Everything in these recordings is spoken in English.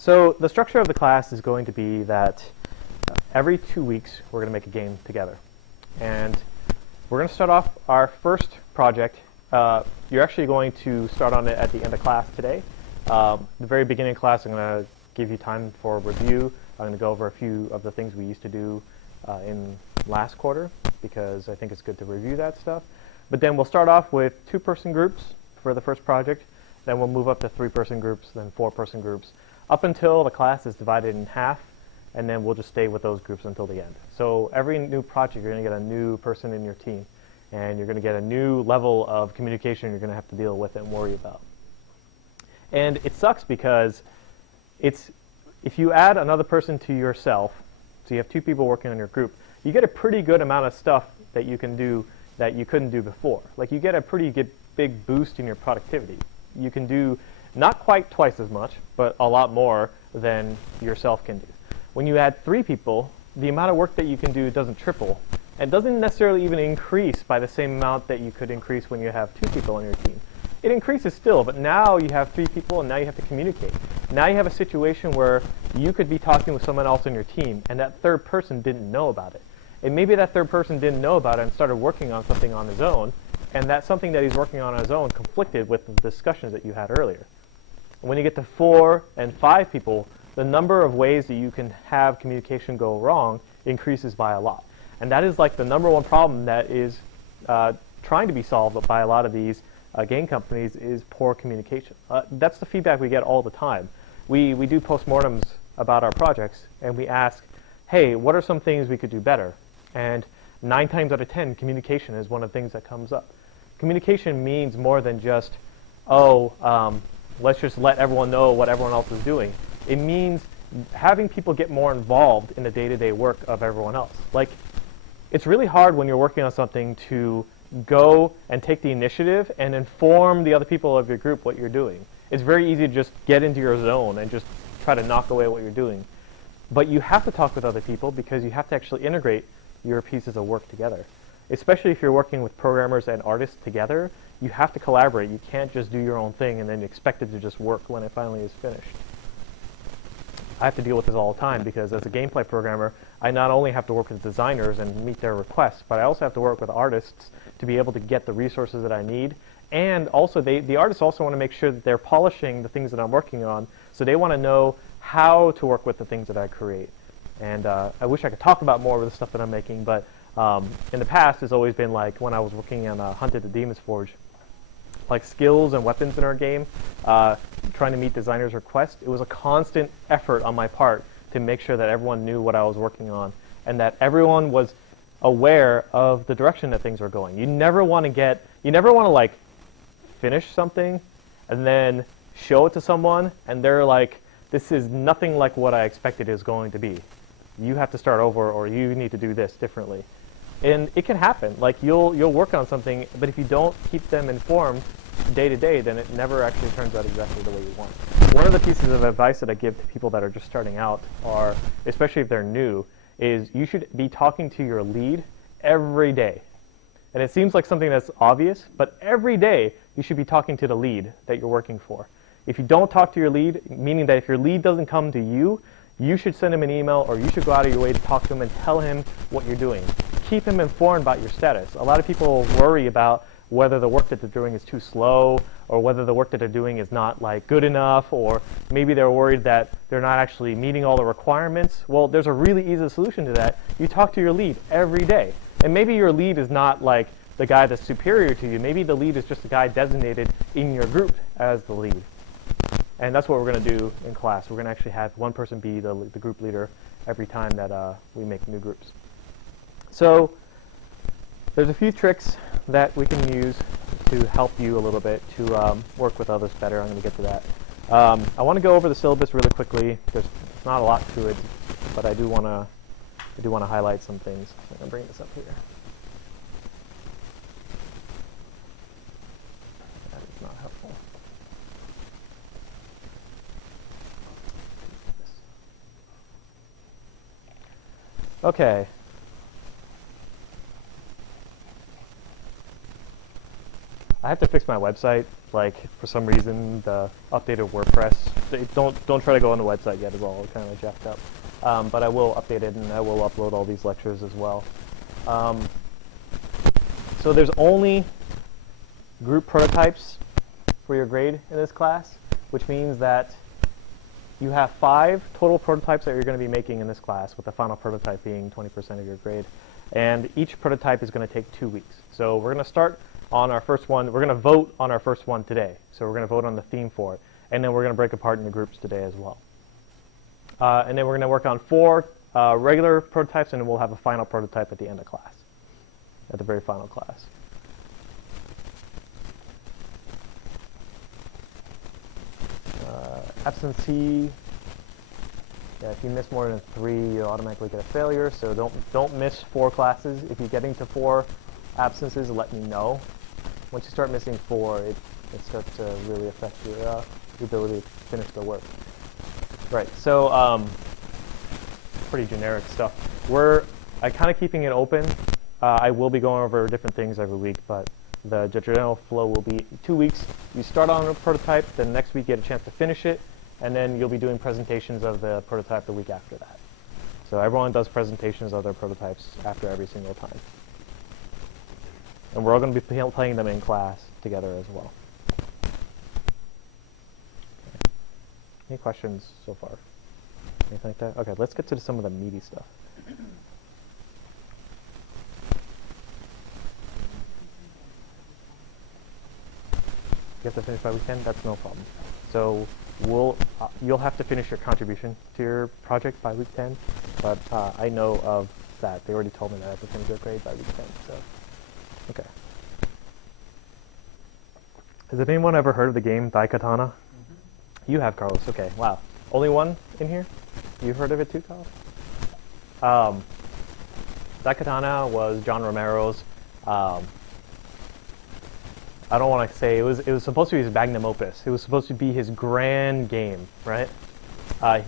So the structure of the class is going to be that every 2 weeks we're going to make a game together. And we're going to start off our first project. You're actually going to start on it at the end of class today. The very beginning of class, I'm going to give you time for review. I'm going to go over a few of the things we used to do in last quarter, because I think it's good to review that stuff. But then we'll start off with 2-person groups for the first project. Then we'll move up to 3-person groups, then 4-person groups, up until the class is divided in half, and then we'll just stay with those groups until the end. So every new project, you're going to get a new person in your team, and you're going to get a new level of communication you're going to have to deal with and worry about. And it sucks because if you add another person to yourself, so you have 2 people working on your group, you get a pretty good amount of stuff that you can do that you couldn't do before. Like, you get a pretty good big boost in your productivity. You can do not quite twice as much, but a lot more than yourself can do. When you add 3 people, the amount of work that you can do doesn't triple, and doesn't necessarily even increase by the same amount that you could increase when you have 2 people on your team. It increases still, but now you have 3 people, and now you have to communicate. Now you have a situation where you could be talking with someone else on your team, and that 3rd person didn't know about it. And maybe that 3rd person didn't know about it and started working on something on his own, and that something that he's working on his own conflicted with the discussions that you had earlier. When you get to 4 and 5 people, the number of ways that you can have communication go wrong increases by a lot. And that is like the #1 problem that is trying to be solved by a lot of these game companies, is poor communication. That's the feedback we get all the time. We do postmortems about our projects, and we ask, hey, what are some things we could do better? And 9 times out of 10, communication is one of the things that comes up. Communication means more than just, let's just let everyone know what everyone else is doing. It means having people get more involved in the day-to-day work of everyone else. Like, it's really hard when you're working on something to go and take the initiative and inform the other people of your group what you're doing. It's very easy to just get into your zone and just try to knock away what you're doing. But you have to talk with other people, because you have to actually integrate your pieces of work together. Especially if you're working with programmers and artists together, you have to collaborate. You can't just do your own thing and then expect it to just work when it finally is finished. I have to deal with this all the time, because as a gameplay programmer, I not only have to work with designers and meet their requests, but I also have to work with artists to be able to get the resources that I need. And also, the artists also want to make sure that they're polishing the things that I'm working on, so they want to know how to work with the things that I create. And I wish I could talk about more of the stuff that I'm making, but in the past, it's always been like when I was working on Hunted the Demon's Forge, like skills and weapons in our game, trying to meet designers' requests. It was a constant effort on my part to make sure that everyone knew what I was working on, and that everyone was aware of the direction that things were going. You never want to like finish something and then show it to someone, and they're like, this is nothing like what I expected it was going to be. You have to start over, or you need to do this differently. And it can happen. Like, you'll work on something, but if you don't keep them informed day to day, then it never actually turns out exactly the way you want. One of the pieces of advice that I give to people that are just starting out, or especially if they're new, is you should be talking to your lead every day. And it seems like something that's obvious, but every day you should be talking to the lead that you're working for. If you don't talk to your lead, meaning that if your lead doesn't come to you, you should send him an email, or you should go out of your way to talk to him and tell him what you're doing. Keep him informed about your status. A lot of people worry about whether the work that they're doing is too slow, or whether the work that they're doing is not like good enough, or maybe they're worried that they're not actually meeting all the requirements. Well, there's a really easy solution to that. You talk to your lead every day. And maybe your lead is not like the guy that's superior to you. Maybe the lead is just the guy designated in your group as the lead. And that's what we're going to do in class. We're going to actually have one person be the group leader every time that we make new groups. So there's a few tricks that we can use to help you a little bit to work with others better. I'm going to get to that. I want to go over the syllabus really quickly. There's not a lot to it, but I do want to highlight some things. I'm going to bring this up here. That is not helpful. Okay. I have to fix my website. Like, for some reason, the updated WordPress, don't try to go on the website yet, is all kind of jacked up. But I will update it, and I will upload all these lectures as well. So there's only group prototypes for your grade in this class, which means that you have 5 total prototypes that you're going to be making in this class, with the final prototype being 20% of your grade. And each prototype is going to take 2 weeks. So we're going to start on our first one. We're going to vote on our first one today. So we're going to vote on the theme for it. And then we're going to break apart into groups today as well. And then we're going to work on 4 regular prototypes, and then we'll have a final prototype at the end of class, at the very final class. Absentee, yeah, if you miss more than 3, you automatically get a failure, so don't miss 4 classes. If you're getting to 4 absences, let me know. Once you start missing 4, it starts to really affect your ability to finish the work. Right, so pretty generic stuff. I'm kind of keeping it open. I will be going over different things every week, but the general flow will be 2 weeks. You start on a prototype, then next week you get a chance to finish it, and then you'll be doing presentations of the prototype the week after that. So everyone does presentations of their prototypes after every single time. And we're all going to be playing them in class together as well. Okay. Any questions so far? Anything like that? Okay, let's get to some of the meaty stuff. You have to finish by week 10? That's no problem. So you'll have to finish your contribution to your project by week 10, but I know of that. They already told me that I have to finish your grade by week 10, so okay. Has anyone ever heard of the game Daikatana? Mm-hmm. You have, Carlos. Okay, wow. Only one in here? You've heard of it too, Carlos? Daikatana was John Romero's I don't want to say, it was supposed to be his magnum opus. It was supposed to be his grand game, right? I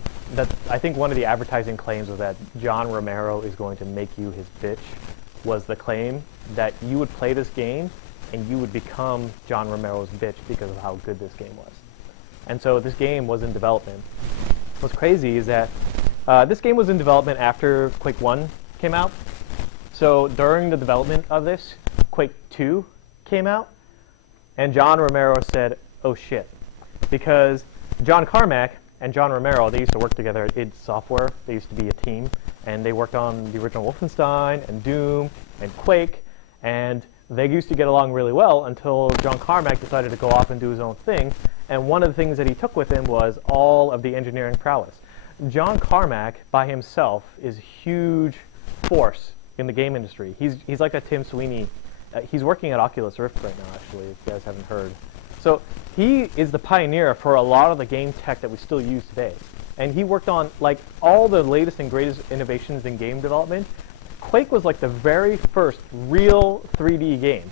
think one of the advertising claims was that John Romero is going to make you his bitch, was the claim that you would play this game and you would become John Romero's bitch because of how good this game was. And so this game was in development. What's crazy is that this game was in development after Quake 1 came out. So during the development of this, Quake 2 came out. And John Romero said, oh shit, because John Carmack and John Romero, they used to work together at id Software. They used to be a team, and they worked on the original Wolfenstein and Doom and Quake, and they used to get along really well until John Carmack decided to go off and do his own thing, and one of the things that he took with him was all of the engineering prowess. John Carmack, by himself, is a huge force in the game industry. He's like that Tim Sweeney. He's working at Oculus Rift right now, actually, if you guys haven't heard. So he is the pioneer for a lot of the game tech that we still use today. And he worked on like all the latest and greatest innovations in game development. Quake was like the very first real 3D game,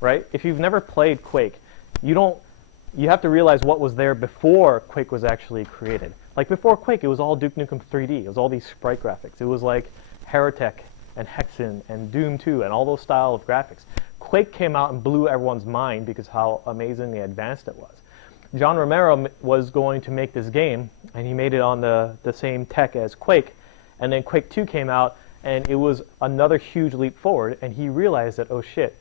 right? If you've never played Quake, you have to realize what was there before Quake was actually created. Like before Quake, it was all Duke Nukem 3D. It was all these sprite graphics. It was like Heretic and Hexen and Doom 2 and all those style of graphics. Quake came out and blew everyone's mind because how amazingly advanced it was. John Romero was going to make this game, and he made it on the same tech as Quake, and then Quake 2 came out, and it was another huge leap forward, and he realized that, oh shit,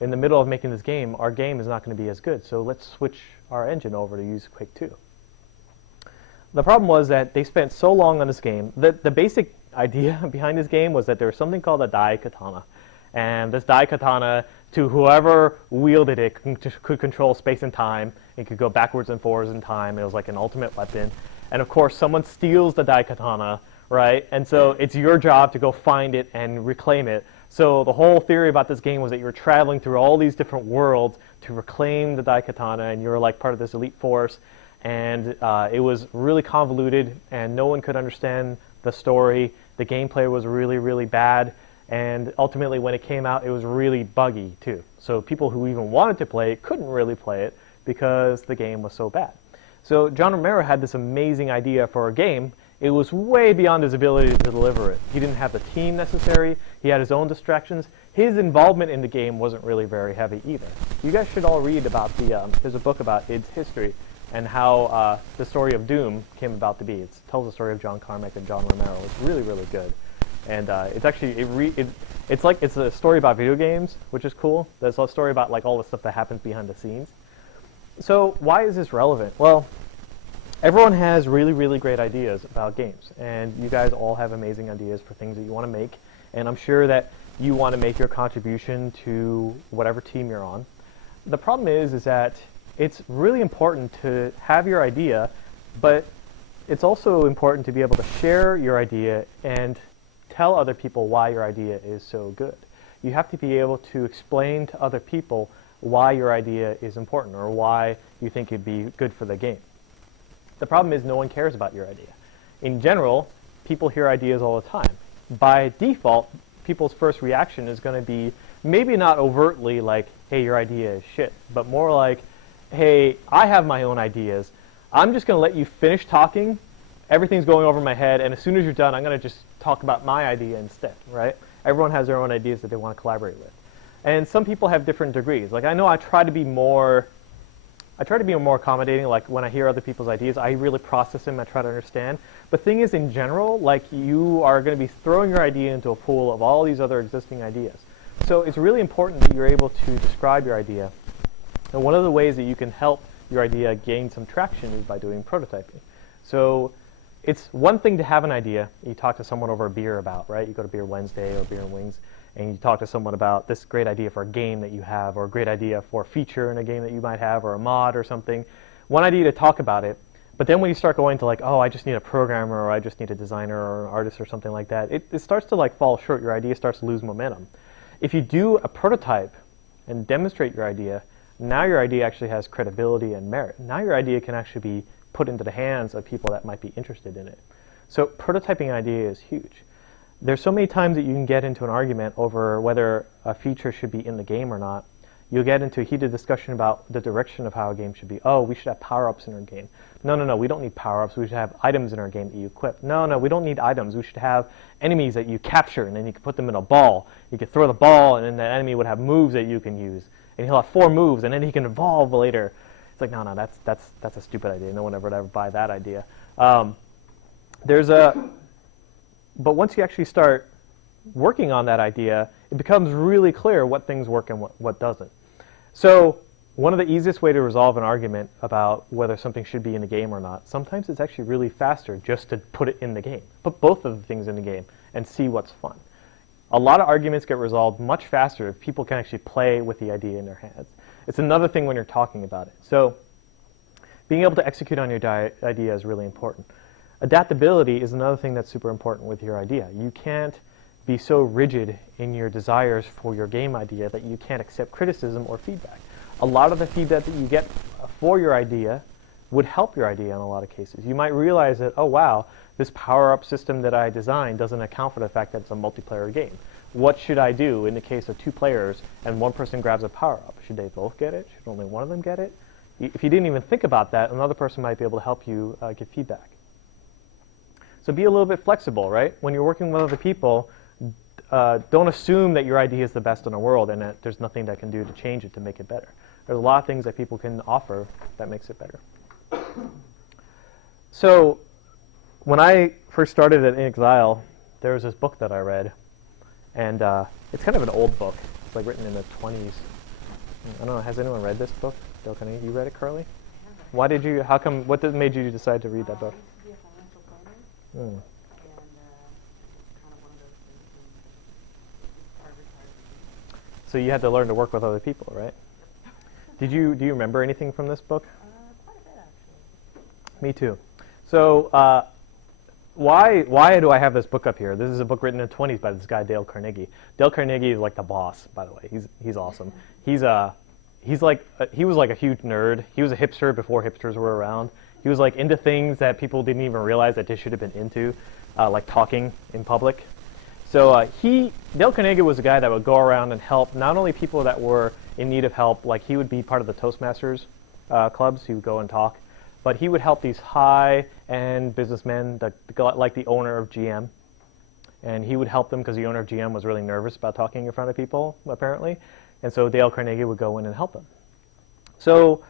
in the middle of making this game, our game is not going to be as good, so let's switch our engine over to use Quake 2. The problem was that they spent so long on this game. The basic idea behind this game was that there was something called a Daikatana. And this Daikatana, to whoever wielded it, could control space and time. It could go backwards and forwards in time. It was like an ultimate weapon. And of course, someone steals the Daikatana, right? And so it's your job to go find it and reclaim it. So the whole theory about this game was that you were traveling through all these different worlds to reclaim the Daikatana, and you were like part of this elite force. And it was really convoluted, and no one could understand the story. The gameplay was really, really bad, and ultimately when it came out, it was really buggy too. So people who even wanted to play it couldn't really play it because the game was so bad. So John Romero had this amazing idea for a game it was way beyond his ability to deliver it. He didn't have the team necessary. He had his own distractions. His involvement in the game wasn't really very heavy either. You guys should all read about there's a book about its history and how the story of Doom came about to be. It tells the story of John Carmack and John Romero. It's really, really good. And it's actually, it's a story about video games, which is cool. There's a story about like all the stuff that happens behind the scenes. So why is this relevant? Well, everyone has really, really great ideas about games, and you guys all have amazing ideas for things that you want to make, and I'm sure that you want to make your contribution to whatever team you're on. The problem is that it's really important to have your idea, but it's also important to be able to share your idea and tell other people why your idea is so good. You have to be able to explain to other people why your idea is important or why you think it'd be good for the game. The problem is no one cares about your idea. In general, people hear ideas all the time. By default, people's first reaction is going to be maybe not overtly like, hey, your idea is shit, but more like, hey, I have my own ideas. I'm just going to let you finish talking. Everything's going over my head, and as soon as you're done, I'm going to just talk about my idea instead, right? Everyone has their own ideas that they want to collaborate with. And some people have different degrees. Like I know I try to be more accommodating. Like when I hear other people's ideas, I really process them, I try to understand. But thing is, in general, like you are going to be throwing your idea into a pool of all these other existing ideas. So it's really important that you're able to describe your idea. And one of the ways that you can help your idea gain some traction is by doing prototyping. So it's one thing to have an idea you talk to someone over a beer about, right? You go to Beer Wednesday or Beer and Wings, and you talk to someone about this great idea for a game that you have, or a great idea for a feature in a game that you might have, or a mod or something. One idea to talk about it, but then when you start going to like, oh, I just need a programmer, or I just need a designer, or an artist, or something like that, it starts to like fall short. Your idea starts to lose momentum. If you do a prototype and demonstrate your idea, now your idea actually has credibility and merit. Now your idea can actually be put into the hands of people that might be interested in it. So prototyping an idea is huge. There's so many times that you can get into an argument over whether a feature should be in the game or not. You'll get into a heated discussion about the direction of how a game should be. Oh, we should have power-ups in our game. No, we don't need power-ups. We should have items in our game that you equip. No, we don't need items. We should have enemies that you capture, and then you can put them in a ball. You can throw the ball, and then the enemy would have moves that you can use. And he'll have 4 moves, and then he can evolve later. It's like, no, that's a stupid idea. No one would ever buy that idea. But once you actually start working on that idea, it becomes really clear what things work and what doesn't. So one of the easiest way to resolve an argument about whether something should be in the game or not, sometimes it's actually really faster just to put it in the game. Put both of the things in the game and see what's fun. A lot of arguments get resolved much faster if people can actually play with the idea in their hands. It's another thing when you're talking about it. So being able to execute on your idea is really important. Adaptability is another thing that's super important with your idea. You can't be so rigid in your desires for your game idea that you can't accept criticism or feedback. A lot of the feedback that you get for your idea would help your idea in a lot of cases. You might realize that, oh wow, this power-up system that I designed doesn't account for the fact that it's a multiplayer game. What should I do in the case of 2 players and one person grabs a power-up? Should they both get it? Should only one of them get it? If you didn't even think about that, another person might be able to help you get feedback. So be a little bit flexible, right? When you're working with other people, don't assume that your idea is the best in the world and that there's nothing that can do to change it to make it better. There's a lot of things that people can offer that makes it better. So when I first started at In Exile, there was this book that I read, and it's kind of an old book. It's like written in the 20s. I don't know, has anyone read this book? Dale Carnegie, you read it, Carly? Why did you, how come, what made you decide to read that book? I used to be a financial planner, Hmm. and it's kind of one of those things when it's arbitrary. So you had to learn to work with other people, right? Do you remember anything from this book? Quite a bit, actually. Me too. So why do I have this book up here? This is a book written in the 20s by this guy, Dale Carnegie. Dale Carnegie is like the boss, by the way. He's awesome. He was like a huge nerd. He was a hipster before hipsters were around. He was like into things that people didn't even realize that they should have been into, like talking in public. So Dale Carnegie was a guy that would go around and help not only people that were in need of help, like he would be part of the Toastmasters clubs. He would go and talk but he would help these high-end businessmen, like the owner of GM, and he would help them because the owner of GM was really nervous about talking in front of people, apparently, and so Dale Carnegie would go in and help them. So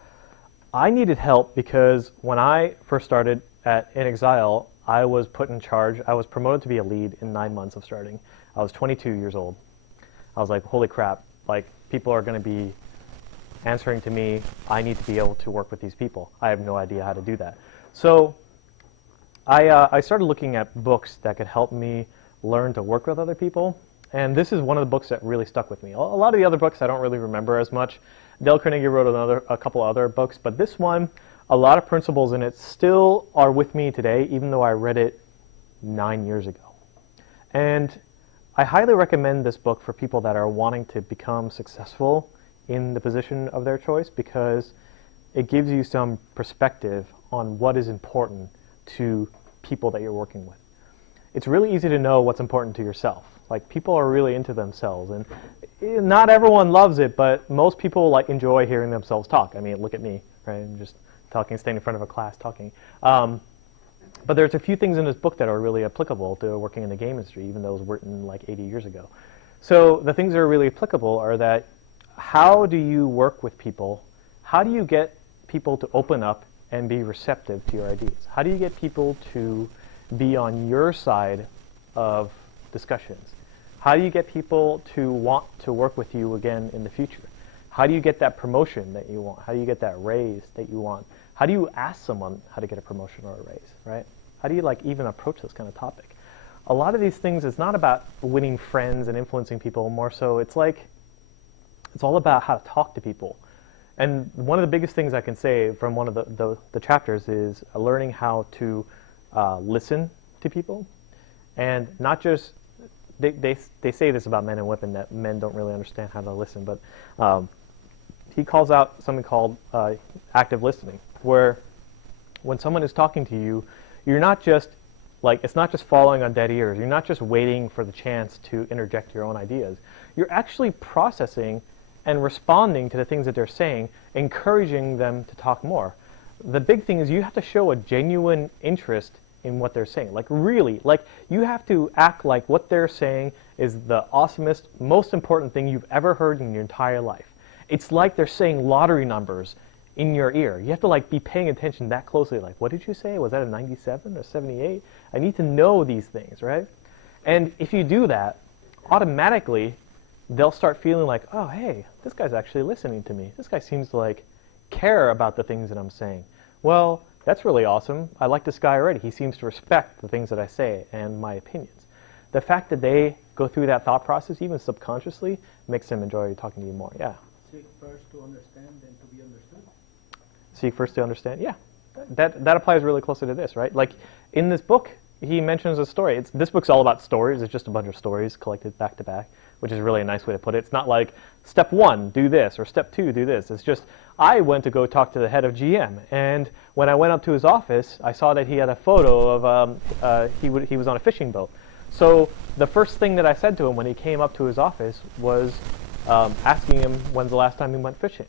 I needed help because when I first started in Exile, I was put in charge. I was promoted to be a lead in 9 months of starting. I was 22 years old. I was like, holy crap, like people are going to be answering to me. I need to be able to work with these people. I have no idea how to do that. So I started looking at books that could help me learn to work with other people. And this is one of the books that really stuck with me. A lot of the other books I don't really remember as much. Dale Carnegie wrote a couple other books, but this one, a lot of principles in it still are with me today, even though I read it 9 years ago. And I highly recommend this book for people that are wanting to become successful in the position of their choice, because it gives you some perspective on what is important to people that you're working with. It's really easy to know what's important to yourself. Like, people are really into themselves, and not everyone loves it, but most people like enjoy hearing themselves talk. I mean, look at me, right? I'm just talking, standing in front of a class talking. But there's a few things in this book that are really applicable to working in the game industry, even though it was written like 80 years ago. So the things that are really applicable are that how do you work with people? How do you get people to open up and be receptive to your ideas? How do you get people to be on your side of discussions? How do you get people to want to work with you again in the future? How do you get that promotion that you want? How do you get that raise that you want? How do you ask someone how to get a promotion or a raise, right? How do you like even approach this kind of topic? A lot of these things, it's not about winning friends and influencing people. More so, it's all about how to talk to people. And one of the biggest things I can say from one of the chapters is learning how to listen to people, and not just they say this about men and women, that men don't really understand how to listen, but he calls out something called active listening, where when someone is talking to you, you're not just it's not just falling on dead ears. You're not just waiting for the chance to interject your own ideas. You're actually processing and responding to the things that they're saying, encouraging them to talk more. The big thing is you have to show a genuine interest in what they're saying. Like, really, like, you have to act like what they're saying is the awesomest, most important thing you've ever heard in your entire life. It's like they're saying lottery numbers in your ear. You have to be paying attention that closely. Like, what did you say? Was that a 97 or 78? I need to know these things, right? And if you do that, automatically they'll start feeling like, oh, hey, this guy's actually listening to me. This guy seems to care about the things that I'm saying. Well, that's really awesome. I like this guy already. He seems to respect the things that I say and my opinions. The fact that they go through that thought process, even subconsciously, makes them enjoy talking to you more. Yeah. Seek first to understand, then to be understood. Seek first to understand. Yeah. That applies really closely to this, right? Like, in this book, he mentions a story. This book's all about stories. It's just a bunch of stories collected back to back, which is really a nice way to put it. It's not like step 1, do this, or step 2, do this. It's just, I went to go talk to the head of GM, and when I went up to his office, I saw that he had a photo of, he was on a fishing boat. So the first thing that I said to him when he came up to his office was asking him when's the last time he went fishing.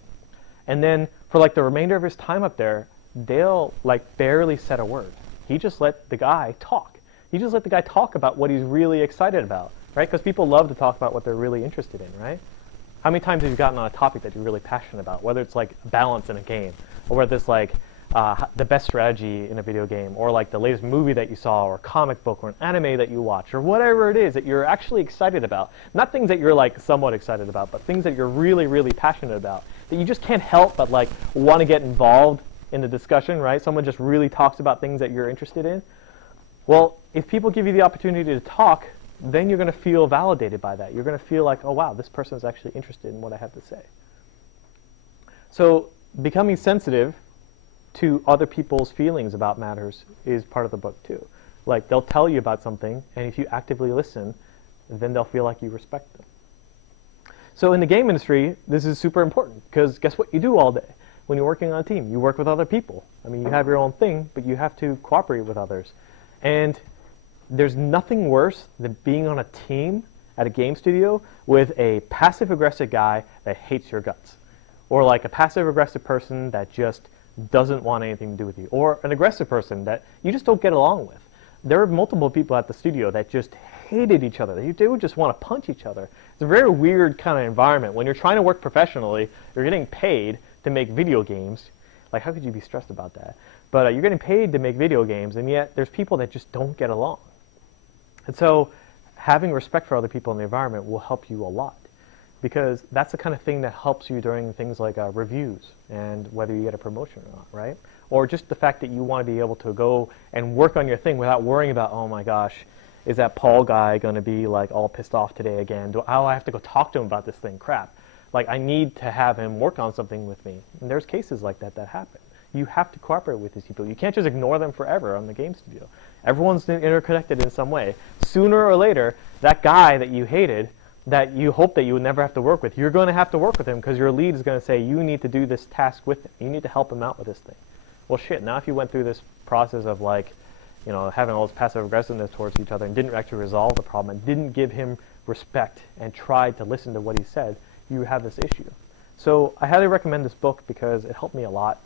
And then for the remainder of his time up there, Dale barely said a word. He just let the guy talk. He just let the guy talk about what he's really excited about, right? Because people love to talk about what they're really interested in, right? How many times have you gotten on a topic that you're really passionate about, whether it's balance in a game, or whether it's the best strategy in a video game, or the latest movie that you saw, or comic book, or an anime that you watch, or whatever it is that you're actually excited about. Not things that you're somewhat excited about, but things that you're really, really passionate about, that you just can't help but want to get involved in the discussion, right? Someone just really talks about things that you're interested in. Well, if people give you the opportunity to talk, then you're going to feel validated by that. You're going to feel oh wow, this person is actually interested in what I have to say. So becoming sensitive to other people's feelings about matters is part of the book too. They'll tell you about something, and if you actively listen, then they'll feel like you respect them. So in the game industry, this is super important, because guess what you do all day? When you're working on a team, you work with other people. I mean, you have your own thing, but you have to cooperate with others. And there's nothing worse than being on a team at a game studio with a passive-aggressive guy that hates your guts, or a passive-aggressive person that just doesn't want anything to do with you, or an aggressive person that you just don't get along with. There are multiple people at the studio that just hated each other. They would just want to punch each other. It's a very weird kind of environment. When you're trying to work professionally, you're getting paid to make video games. Like, how could you be stressed about that? But you're getting paid to make video games, and yet there's people that just don't get along. And so having respect for other people in the environment will help you a lot, because that's the kind of thing that helps you during things like reviews and whether you get a promotion or not, right? Or just the fact that you want to be able to go and work on your thing without worrying about, oh my gosh, is that Paul guy going to be like all pissed off today again? I have to go talk to him about this thing? Crap. Like, I need to have him work on something with me. And there's cases like that that happen. You have to cooperate with these people. You can't just ignore them forever on the game studio. Everyone's interconnected in some way. Sooner or later, that guy that you hated, that you hope that you would never have to work with, you're going to have to work with him, because your lead is going to say, you need to do this task with him. You need to help him out with this thing. Well, shit, now if you went through this process of, like, you know, having all this passive aggressiveness towards each other and didn't actually resolve the problem and didn't give him respect and tried to listen to what he said, you have this issue. So I highly recommend this book because it helped me a lot.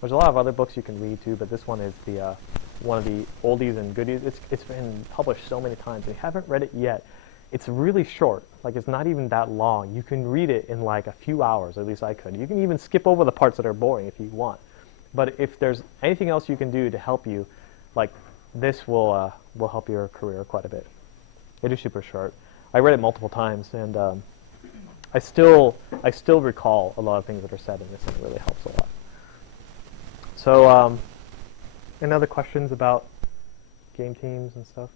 There's a lot of other books you can read too, but this one is the one of the oldies and goodies. It's been published so many times. If you haven't read it yet, it's really short. Like, it's not even that long. You can read it in like a few hours, at least I could. You can even skip over the parts that are boring if you want. But if there's anything else you can do to help you, like, this will help your career quite a bit. It is super short. I read it multiple times, and I still recall a lot of things that are said in this, and it really helps a lot. So, any other questions about game teams and stuff?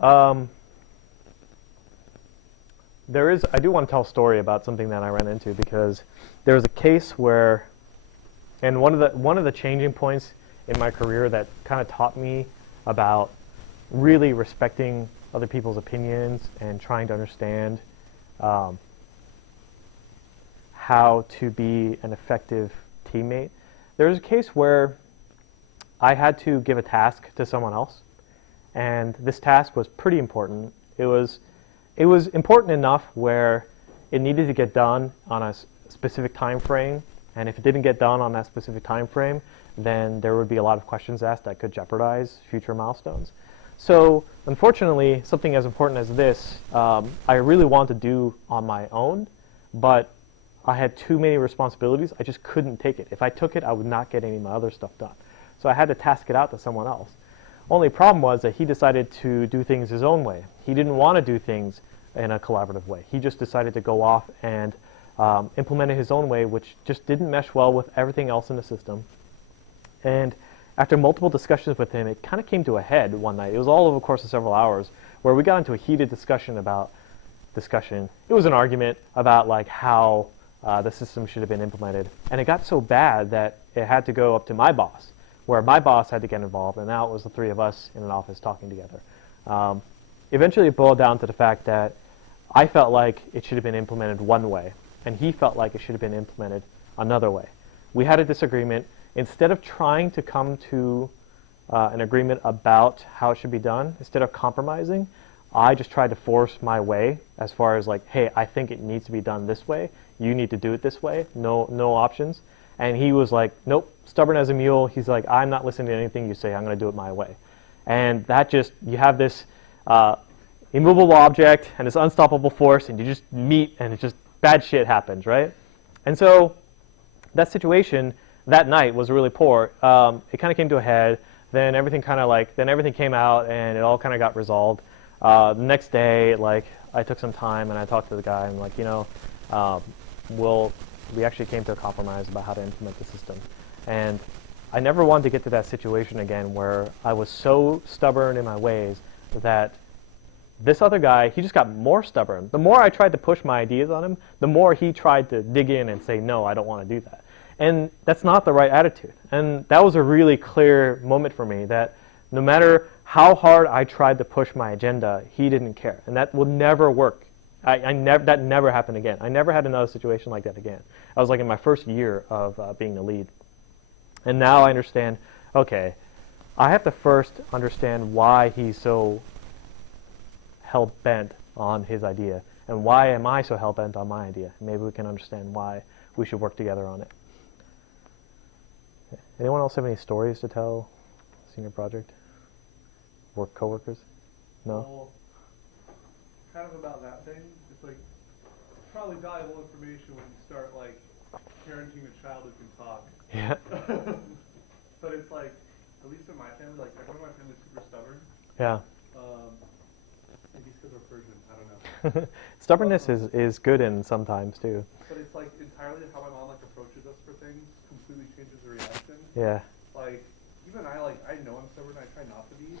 I do want to tell a story about something that I ran into, because there was a case where, and one of the changing points in my career that kind of taught me about really respecting other people's opinions and trying to understand how to be an effective teammate. There was a case where I had to give a task to someone else, and this task was pretty important. It was important enough where it needed to get done on a specific time frame, and if it didn't get done on that specific time frame, then there would be a lot of questions asked that could jeopardize future milestones. So unfortunately, something as important as this, I really wanted to do on my own, but I had too many responsibilities. I just couldn't take it. If I took it, I would not get any of my other stuff done. So I had to task it out to someone else. Only problem was that he decided to do things his own way. He didn't want to do things in a collaborative way. He just decided to go off and implement it his own way, which just didn't mesh well with everything else in the system. And after multiple discussions with him, it kind of came to a head one night. It was all over the course of several hours, where we got into a heated discussion about discussion. It was an argument about like how the system should have been implemented. And it got so bad that it had to go up to my boss, where my boss had to get involved, and now it was the three of us in an office talking together. Eventually it boiled down to the fact that I felt like it should have been implemented one way, and he felt like it should have been implemented another way. We had a disagreement. Instead of trying to come to an agreement about how it should be done, instead of compromising, I just tried to force my way as far as like, hey, I think it needs to be done this way. You need to do it this way. No options. And he was like, nope, stubborn as a mule. He's like, I'm not listening to anything you say. I'm going to do it my way. And that just, you have this immovable object and this unstoppable force, and you just meet, and it's just bad shit happens, right? And so that situation that night was really poor. It kind of came to a head. Then everything came out, and it all kind of got resolved. The next day, like, I took some time and I talked to the guy, and like, you know, we actually came to a compromise about how to implement the system. And I never wanted to get to that situation again where I was so stubborn in my ways that this other guy, he just got more stubborn. The more I tried to push my ideas on him, the more he tried to dig in and say, no, I don't want to do that. And that's not the right attitude. And that was a really clear moment for me, that no matter how hard I tried to push my agenda, he didn't care. And that will never work. That never happened again. I never had another situation like that again. I was like in my first year of being the lead. And now I understand, okay, I have to first understand why he's so hell-bent on his idea, and why am I so hell-bent on my idea. Maybe we can understand why we should work together on it. Anyone else have any stories to tell? Senior project? Work coworkers? No? Well, kind of about that thing, it's like, it's probably valuable information when you start, like, parenting a child who can talk. Yeah. But it's like, at least in my family, like, everyone in my family is super stubborn. Yeah. Maybe it's because we're Persian, I don't know. Stubbornness is good in sometimes too. But it's like entirely how my mom like approaches us for things completely changes the reaction. Yeah. Like, even I know I'm stubborn, I try not to be.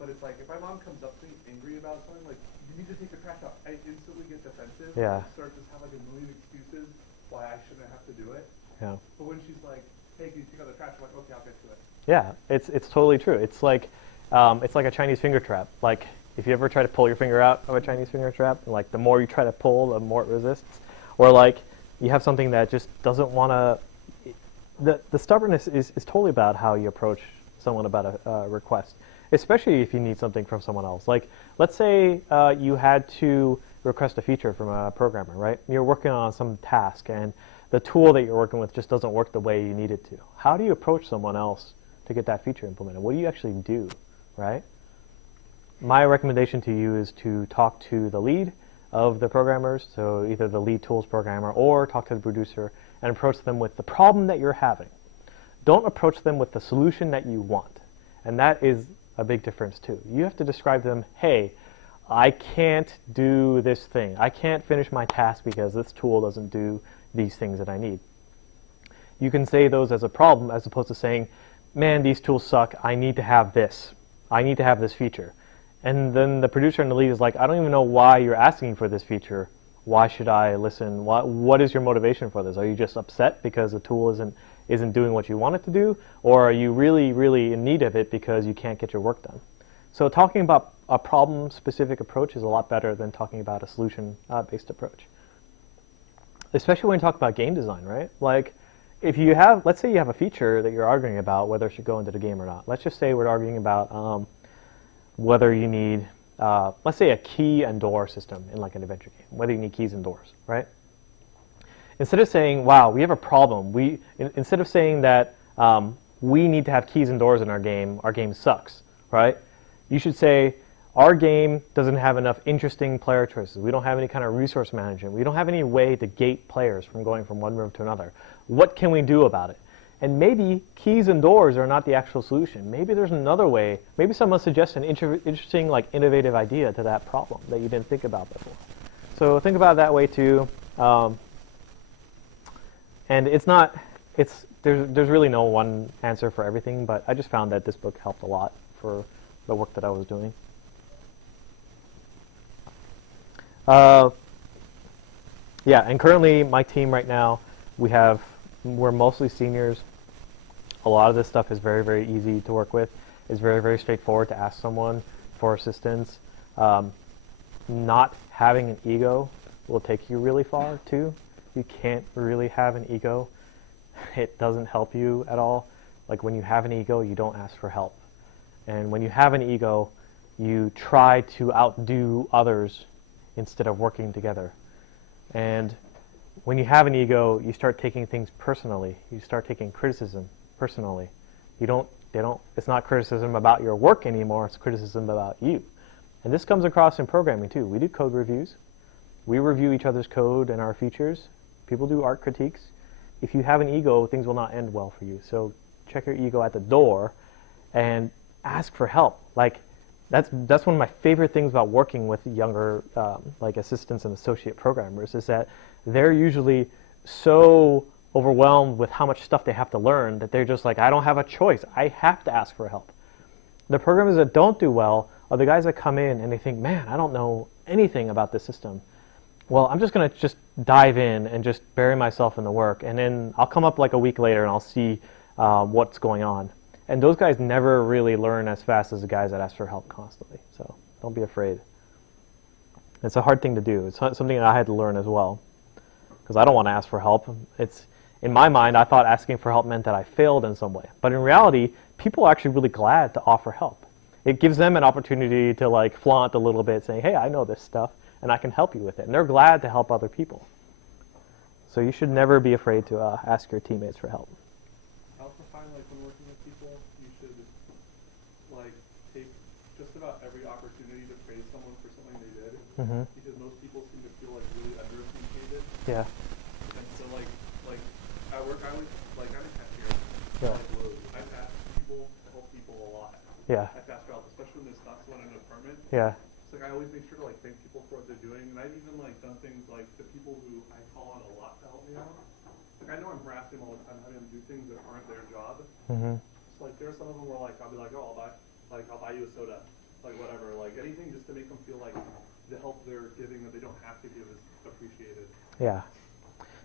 But it's like, if my mom comes up to me angry about something, like, you need to take the trash out, I instantly get defensive. Yeah. And start to have like a million excuses why I shouldn't have to do it. Yeah. But when she's like, hey, can you take out the trash? I'm like, okay, I'll get to it. Yeah, it's totally true. It's like a Chinese finger trap. Like, if you ever try to pull your finger out of a Chinese finger trap, and like the more you try to pull, the more it resists. Or like you have something that just doesn't want to. The stubbornness is totally about how you approach someone about a request, especially if you need something from someone else. Like, let's say you had to request a feature from a programmer, right? You're working on some task, and the tool that you're working with just doesn't work the way you need it to. How do you approach someone else to get that feature implemented? What do you actually do, right? My recommendation to you is to talk to the lead of the programmers, so either the lead tools programmer or talk to the producer and approach them with the problem that you're having. Don't approach them with the solution that you want. And that is a big difference too. You have to describe to them, hey, I can't do this thing. I can't finish my task because this tool doesn't do these things that I need. You can say those as a problem as opposed to saying, man, these tools suck. I need to have this. I need to have this feature. And then the producer and the lead is like, I don't even know why you're asking for this feature. Why should I listen? What is your motivation for this? Are you just upset because the tool isn't doing what you want it to do? Or are you really, really in need of it because you can't get your work done? So talking about a problem-specific approach is a lot better than talking about a solution-based approach. Especially when you talk about game design, right? Like, if you have, let's say you have a feature that you're arguing about whether it should go into the game or not. Let's just say we're arguing about whether you need, let's say, a key and door system in like an adventure game, whether you need keys and doors, right? Instead of saying, wow, we have a problem, instead of saying that we need to have keys and doors in our game sucks, right? You should say, our game doesn't have enough interesting player choices. We don't have any kind of resource management. We don't have any way to gate players from going from one room to another. What can we do about it? And maybe keys and doors are not the actual solution. Maybe there's another way. Maybe someone suggests an interesting, like, innovative idea to that problem that you didn't think about before. So think about it that way too. And there's really no one answer for everything, but I just found that this book helped a lot for the work that I was doing. Yeah, and currently my team right now, we're mostly seniors. A lot of this stuff is very, very easy to work with. It's very, very straightforward to ask someone for assistance. Not having an ego will take you really far too. You can't really have an ego. It doesn't help you at all. Like, when you have an ego, you don't ask for help. And when you have an ego, you try to outdo others instead of working together. And when you have an ego, you start taking things personally. You start taking criticism personally. It's not criticism about your work anymore, it's criticism about you. And this comes across in programming too. We do code reviews. We review each other's code and our features. People do art critiques. If you have an ego, things will not end well for you. So check your ego at the door and ask for help. Like, that's one of my favorite things about working with younger like assistants and associate programmers, is that they're usually so overwhelmed with how much stuff they have to learn that they're just like, I don't have a choice. I have to ask for help. The programmers that don't do well are the guys that come in and they think, man, I don't know anything about this system. Well, I'm just going to just dive in and just bury myself in the work, and then I'll come up like a week later and I'll see what's going on. And those guys never really learn as fast as the guys that ask for help constantly. So don't be afraid. It's a hard thing to do. It's something that I had to learn as well, because I don't want to ask for help. In my mind, I thought asking for help meant that I failed in some way. But in reality, people are actually really glad to offer help. It gives them an opportunity to like flaunt a little bit, saying, hey, I know this stuff, and I can help you with it. And they're glad to help other people. So you should never be afraid to ask your teammates for help. I also find just about every opportunity to praise someone for something they did, because most people seem to feel like really underappreciated. Yeah. And so like at work, I was like, I'm a cashier. Yeah. Like Lowe's. I pass people to help people a lot. Yeah. I pass jobs, especially when there's not someone in an apartment. Yeah. It's like I always make sure to like thank people for what they're doing, and I've even like done things like the people who I call on a lot to help me out. Like I know I'm harassing them all the time, having them do things that aren't their job. So like there are some of them where like I'll be like, oh, I'll buy you a soda, like whatever, like anything just to make them feel like the help they're giving that they don't have to give is appreciated. Yeah.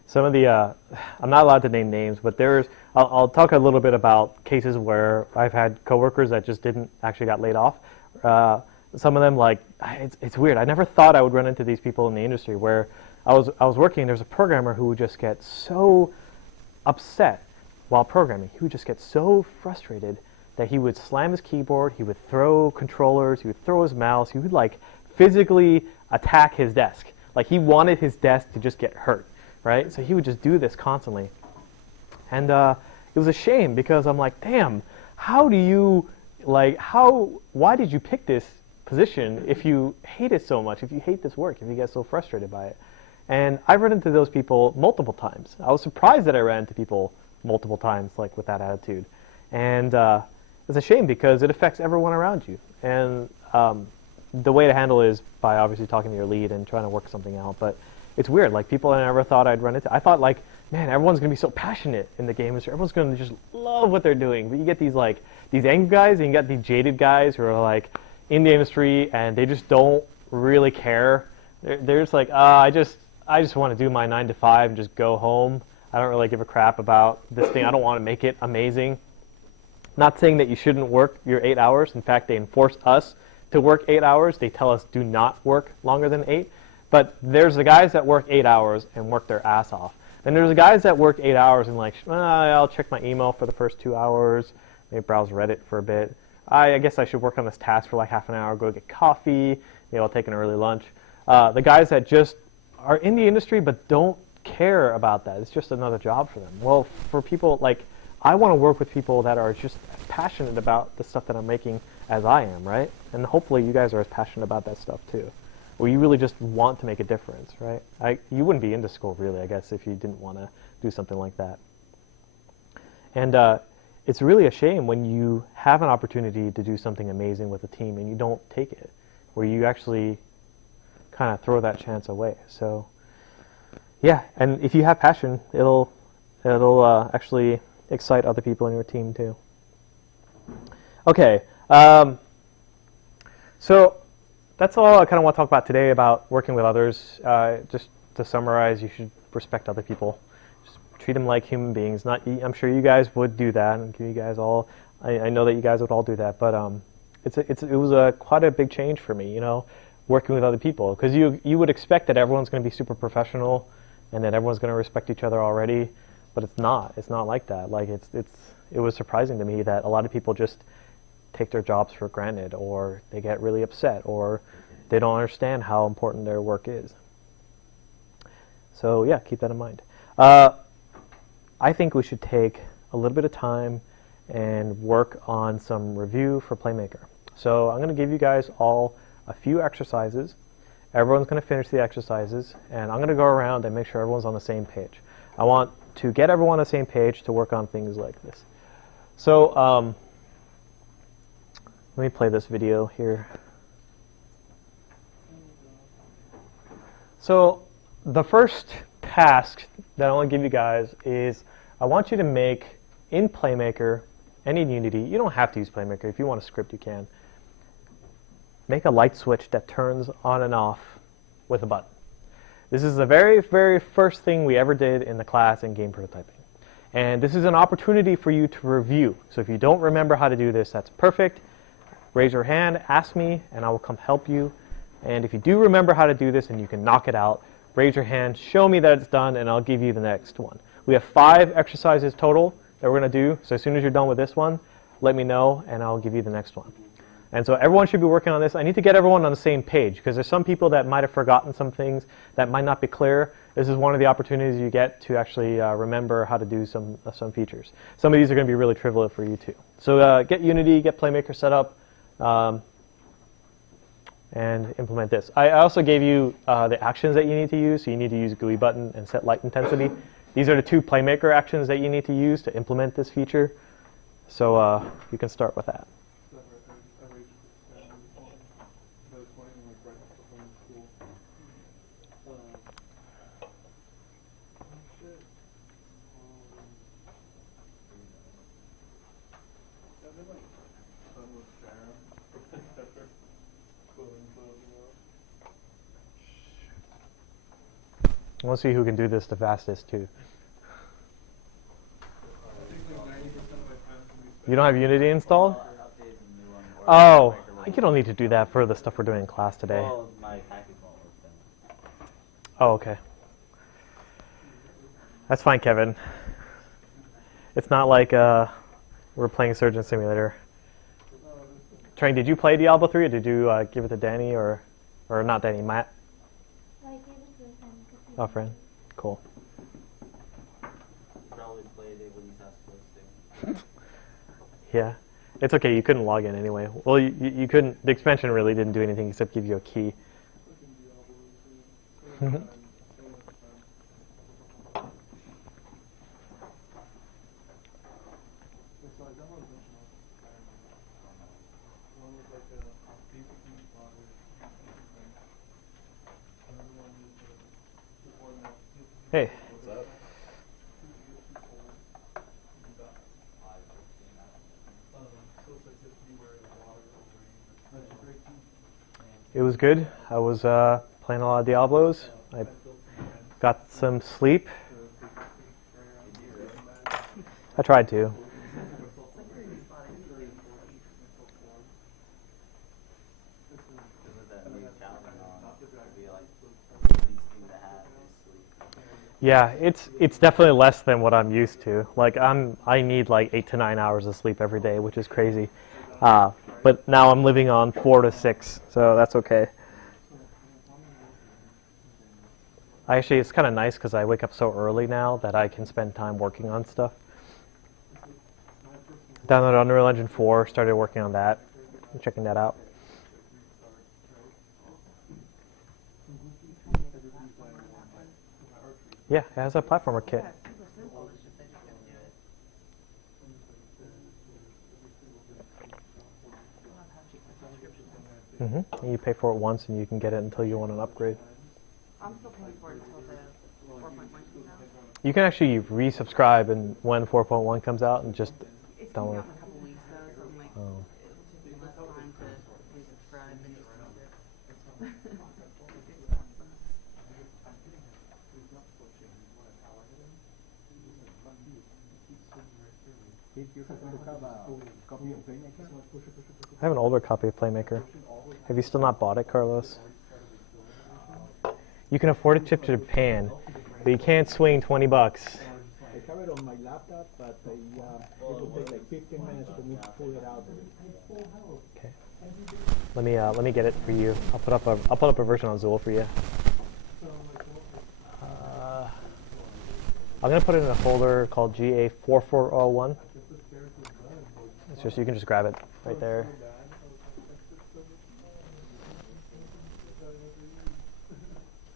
Some of the, I'm not allowed to name names, but I'll talk a little bit about cases where I've had coworkers that just didn't actually got laid off. Some of them, like, it's weird. I never thought I would run into these people in the industry where I was working, there's a programmer who would just get so upset while programming. He would just get so frustrated that he would slam his keyboard, he would throw controllers, he would throw his mouse, he would like physically attack his desk. Like he wanted his desk to just get hurt, right? So he would just do this constantly. And it was a shame because I'm like, damn, why did you pick this position if you hate it so much, if you hate this work, if you get so frustrated by it? And I've run into those people multiple times. I was surprised that I ran into people multiple times like with that attitude. And it's a shame because it affects everyone around you. And the way to handle it is by obviously talking to your lead and trying to work something out. But it's weird, like people I never thought I'd run into. I thought like, man, everyone's going to be so passionate in the game industry. Everyone's going to just love what they're doing. But you get these angry guys and you got these jaded guys who are like in the industry and they just don't really care. They're just like, I just want to do my 9 to 5 and just go home. I don't really give a crap about this thing. I don't want to make it amazing. Not saying that you shouldn't work your 8 hours. In fact, they enforce us to work 8 hours. They tell us do not work longer than 8. But there's the guys that work 8 hours and work their ass off. And there's the guys that work 8 hours and like, I'll check my email for the first 2 hours, maybe browse Reddit for a bit. I guess I should work on this task for like half an hour, go get coffee, maybe I'll take an early lunch. The guys that just are in the industry but don't care about that. It's just another job for them. Well, for people like, I want to work with people that are just as passionate about the stuff that I'm making as I am, right? And hopefully you guys are as passionate about that stuff too. Or you really just want to make a difference, right? You wouldn't be into school really, I guess, if you didn't want to do something like that. And it's really a shame when you have an opportunity to do something amazing with a team and you don't take it, where you actually kind of throw that chance away. So yeah, and if you have passion, it'll actually excite other people in your team too. Okay, so that's all I kind of want to talk about today about working with others. Just to summarize, you should respect other people. Just treat them like human beings. I'm sure you guys would do that, and you guys all. I know that you guys would all do that, but it was quite a big change for me, working with other people, because you would expect that everyone's going to be super professional, and that everyone's going to respect each other already, but it's not. It's not like that. Like it was surprising to me that a lot of people just take their jobs for granted, or they get really upset, or they don't understand how important their work is. So yeah, keep that in mind. I think we should take a little bit of time and work on some review for Playmaker. So I'm going to give you guys all a few exercises. Everyone's going to finish the exercises, and I'm going to go around and make sure everyone's on the same page. I want to get everyone on the same page to work on things like this. So let me play this video here. So the first task that I want to give you guys is I want you to make in Playmaker and in Unity, you don't have to use Playmaker. If you want a script, you can. Make a light switch that turns on and off with a button. This is the very, very first thing we ever did in the class in game prototyping. And this is an opportunity for you to review. So if you don't remember how to do this, that's perfect. Raise your hand, ask me, and I will come help you. And if you do remember how to do this and you can knock it out, raise your hand, show me that it's done, and I'll give you the next one. We have 5 exercises total that we're going to do. So as soon as you're done with this one, let me know, and I'll give you the next one. And so everyone should be working on this. I need to get everyone on the same page, because there's some people that might have forgotten some things that might not be clear. This is one of the opportunities you get to actually remember how to do some features. Some of these are going to be really trivial for you too. So get Unity, get Playmaker set up. and implement this. I also gave you the actions that you need to use. So you need to use GUI button and set light intensity. These are the two Playmaker actions that you need to use to implement this feature. So you can start with that. We'll see who can do this the fastest, too. You don't have Unity installed? Oh, you don't need to do that for the stuff we're doing in class today. Oh, okay. That's fine, Kevin. It's not like we're playing Surgeon Simulator. Train, did you play Diablo 3, or did you give it to Danny, or not Danny, Matt? Oh, friend. Cool. Probably played it when he's not supposed to. Yeah. It's okay, you couldn't log in anyway. Well, you couldn't, the expansion really didn't do anything except give you a key. Hey. What's up? It was good. I was playing a lot of Diablos. I got some sleep. I tried to. Yeah, it's definitely less than what I'm used to. Like I need like 8 to 9 hours of sleep every day, which is crazy. But now I'm living on 4 to 6, so that's okay. Actually, it's kind of nice because I wake up so early now that I can spend time working on stuff. Downloaded Unreal Engine 4, started working on that, checking that out. Yeah, it has a platformer kit. And you pay for it once, and you can get it until you want an upgrade. I'm still paying for it until the 4.1 comes out. You can actually resubscribe, and when 4.1 comes out, and just It's download. been out in a couple weeks though, so I'm like, Oh. it'll take me less time to resubscribe than just use it. I have an older copy of Playmaker. Have you still not bought it, Carlos? You can afford a trip to Japan, but you can't swing 20 bucks. I have it on my laptop, but it will take like 15 minutes for me to pull it out. Okay. Let me get it for you. I'll put up a version on Zool for you. I'm gonna put it in a folder called GA4401. It's just, you can just grab it right there.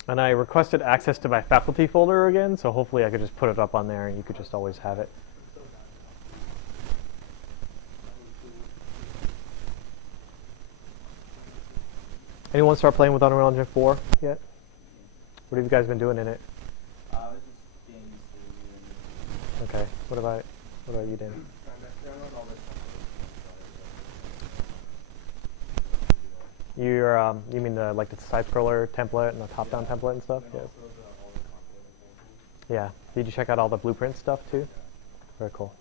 And I requested access to my faculty folder again, so hopefully I could just put it up on there and you could just always have it. Anyone start playing with Unreal Engine 4 yet? What have you guys been doing in it? I was just getting used to it. Okay. What about you, Dan? You mean the like the side scroller template and the top down template and stuff? Yeah. Yeah. Did you check out all the blueprint stuff too? Very cool.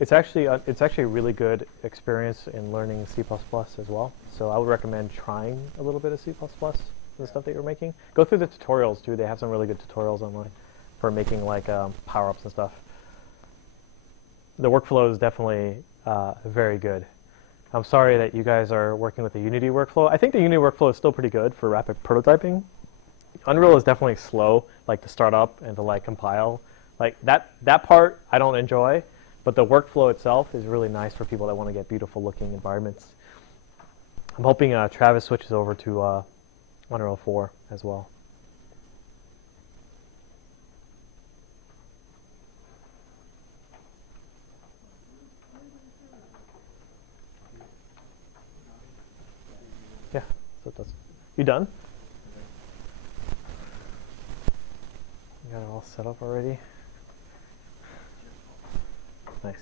It's actually a really good experience in learning C++ as well. So I would recommend trying a little bit of C++ the stuff that you're making. Go through the tutorials too. They have some really good tutorials online for making like power-ups and stuff. The workflow is definitely very good. I'm sorry that you guys are working with the Unity workflow. I think the Unity workflow is still pretty good for rapid prototyping. Unreal is definitely slow, like to start up and to like compile. Like that part I don't enjoy, but the workflow itself is really nice for people that want to get beautiful looking environments. I'm hoping Travis switches over to Unreal 4 as well. Yeah, so it does. You done? You got it all set up already? Nice.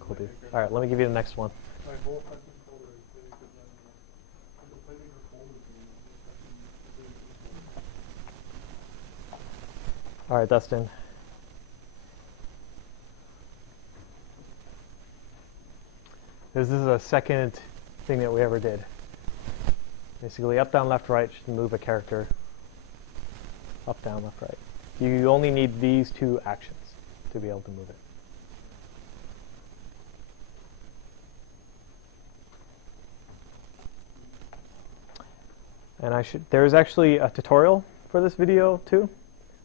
Cool, dude. Alright, let me give you the next one. My whole fucking folder is really good right now. The playmaker folder is really good. Alright, Dustin. This is a second thing that we ever did. Basically, up, down, left, right should move a character. Up, down, left, right. You only need these two actions to be able to move it. And there's actually a tutorial for this video too,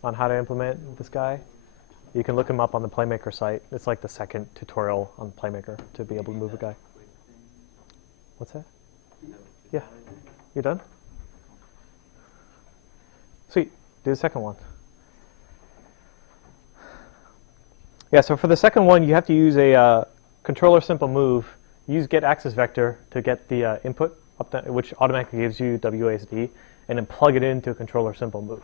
on how to implement this guy. You can look him up on the Playmaker site. It's like the second tutorial on Playmaker to be able to move a guy. What's that? Yeah. You done? Sweet. Do the second one. Yeah, so for the second one, you have to use a controller simple move. Use get axis vector to get the input, up down, which automatically gives you WASD, and then plug it into a controller simple move.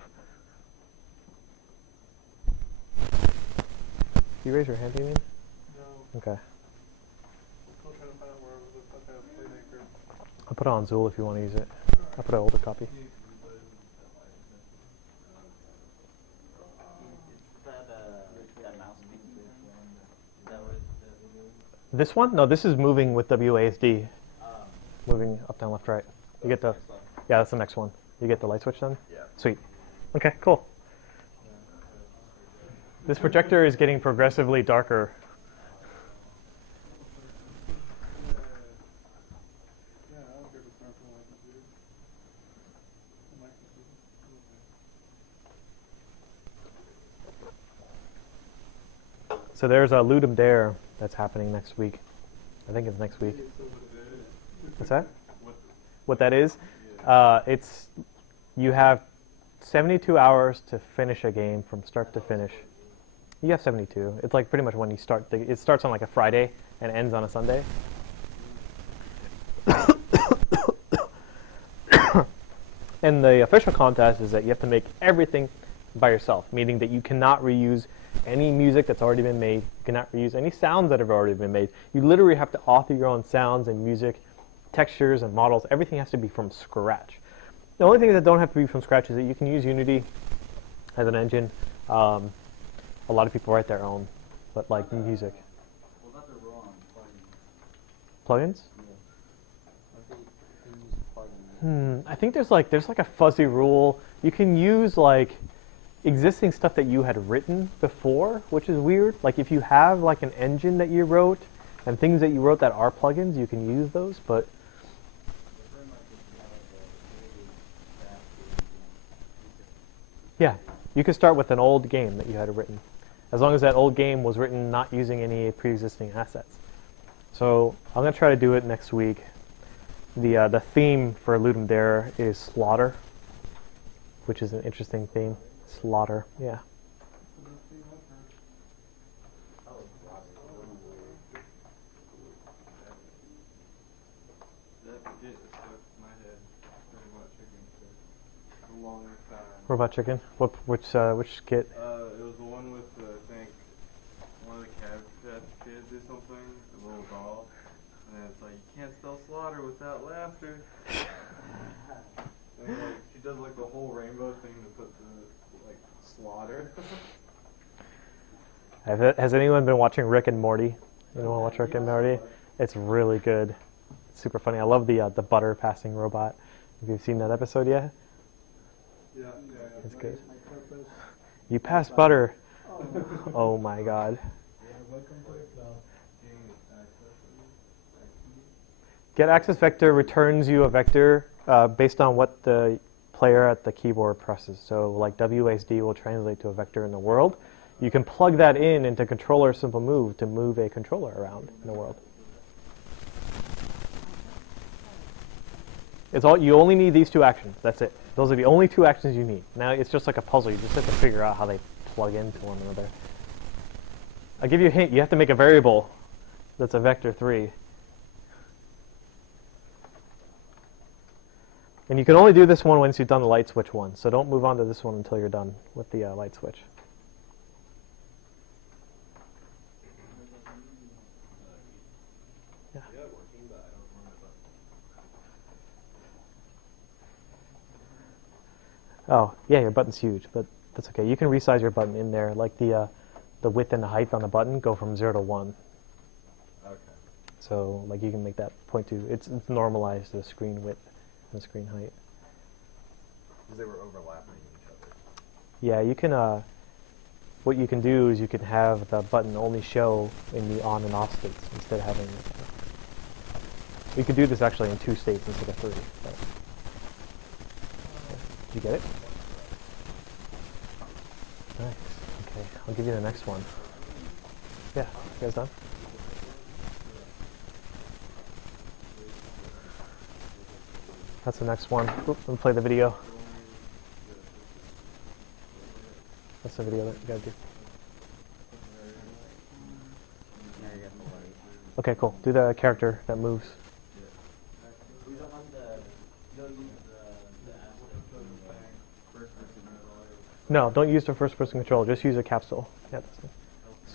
You raise your hand, you mean? No. Okay. I'm still trying to find out where the fuck I have playmaker. I'll put it on Zool if you want to use it. I'll put an older copy. That mouse thing. Is that what the This one? No, this is moving with WASD. Moving up, down, left, right. You get the... Yeah, that's the next one. You get the light switch then? Yeah. Sweet. Okay, cool. This projector is getting progressively darker. Yeah, I don't care if it's not from my computer. On my computer. So there's a Ludum Dare that's happening next week. I think it's next week. What's that? What that is? It's you have 72 hours to finish a game from start to finish. You have 72. It's like pretty much when you start. It starts on like a Friday and ends on a Sunday. And the official contest is that you have to make everything by yourself, meaning that you cannot reuse any music that's already been made. You cannot reuse any sounds that have already been made. You literally have to author your own sounds and music, textures and models. Everything has to be from scratch. The only things that don't have to be from scratch is that you can use Unity as an engine. A lot of people write their own, but like music. Well, not the wrong plugin. Plugins? Yeah. They use plugins. I think there's like a fuzzy rule. You can use like existing stuff that you had written before, which is weird. Like if you have like an engine that you wrote and things that you wrote that are plugins, you can use those, but yeah, you can start with an old game that you had written, as long as that old game was written not using any pre-existing assets. So I'm going to try to do it next week. The theme for Ludum Dare is slaughter, which is an interesting theme. Slaughter, yeah. Robot Chicken. Which skit? It was the one with I think one of the cat kids or something, a little doll, and it's like you can't spell slaughter without laughter. And like she does like the whole rainbow thing to put the like slaughter. Has anyone been watching Rick and Morty? Anyone watch Rick and Morty? It's really good. It's super funny. I love the butter passing robot. Have you seen that episode yet? Yeah. It's good. You pass butter. Oh my god. Get access vector returns you a vector based on what the player at the keyboard presses. So like WASD will translate to a vector in the world. You can plug that into controller simple move to move a controller around in the world. It's all, you only need these two actions. That's it. Those are the only two actions you need. Now it's just like a puzzle. You just have to figure out how they plug into one another. I'll give you a hint. You have to make a variable that's a vector 3. And you can only do this one once you've done the light switch one. So don't move on to this one until you're done with the light switch. Yeah. Oh, yeah, your button's huge, but that's okay. You can resize your button in there. Like the width and the height on the button go from 0 to 1. Okay. So like you can make that 0.2. It's normalized the screen width and the screen height. Because they were overlapping each other. Yeah, you can. What you can do is you can have the button only show in the on and off states instead of having. You could do this actually in 2 states instead of 3. But, did you get it? Nice. Okay, I'll give you the next one. Yeah, you guys done? That's the next one. Oop, let me play the video. That's the video that you gotta do. Okay, cool. Do the character that moves. We don't want you don't use the first person controller. No, don't use the first person controller. Just use a capsule. Yeah, that's it.